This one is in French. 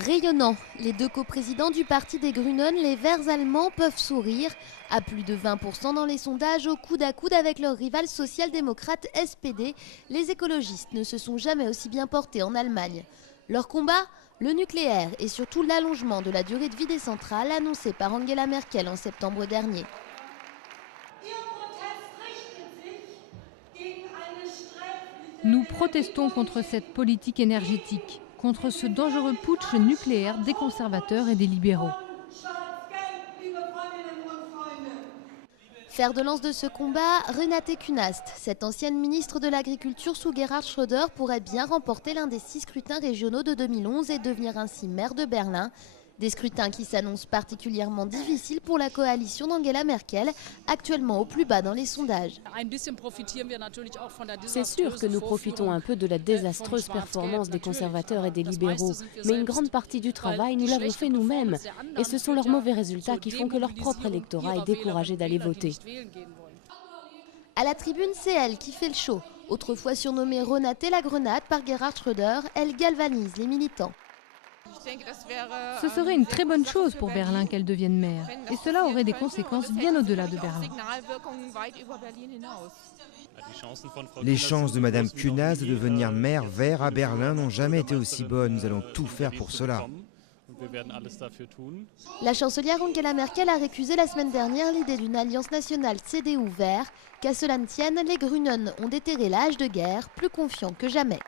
Rayonnant, les deux coprésidents du parti des Grünen, les Verts allemands, peuvent sourire. À plus de 20% dans les sondages, au coude à coude avec leur rival social-démocrate SPD, les écologistes ne se sont jamais aussi bien portés en Allemagne. Leur combat, le nucléaire et surtout l'allongement de la durée de vie des centrales annoncé par Angela Merkel en septembre dernier. Nous protestons contre cette politique énergétique, contre ce dangereux putsch nucléaire des conservateurs et des libéraux. Fer de lance de ce combat, Renate Künast. Cette ancienne ministre de l'Agriculture sous Gerhard Schröder pourrait bien remporter l'un des 6 scrutins régionaux de 2011 et devenir ainsi maire de Berlin. Des scrutins qui s'annoncent particulièrement difficiles pour la coalition d'Angela Merkel, actuellement au plus bas dans les sondages. C'est sûr que nous profitons un peu de la désastreuse performance des conservateurs et des libéraux, mais une grande partie du travail, nous l'avons fait nous-mêmes. Et ce sont leurs mauvais résultats qui font que leur propre électorat est découragé d'aller voter. À la tribune, c'est elle qui fait le show. Autrefois surnommée Renate la Grenade par Gerhard Schröder, elle galvanise les militants. Ce serait une très bonne chose pour Berlin qu'elle devienne maire. Et cela aurait des conséquences bien au-delà de Berlin. Les chances de Madame Künast de devenir maire vert à Berlin n'ont jamais été aussi bonnes. Nous allons tout faire pour cela. La chancelière Angela Merkel a récusé la semaine dernière l'idée d'une alliance nationale CDU vert. Qu'à cela ne tienne, les Grünen ont déterré l'âge de guerre, plus confiants que jamais.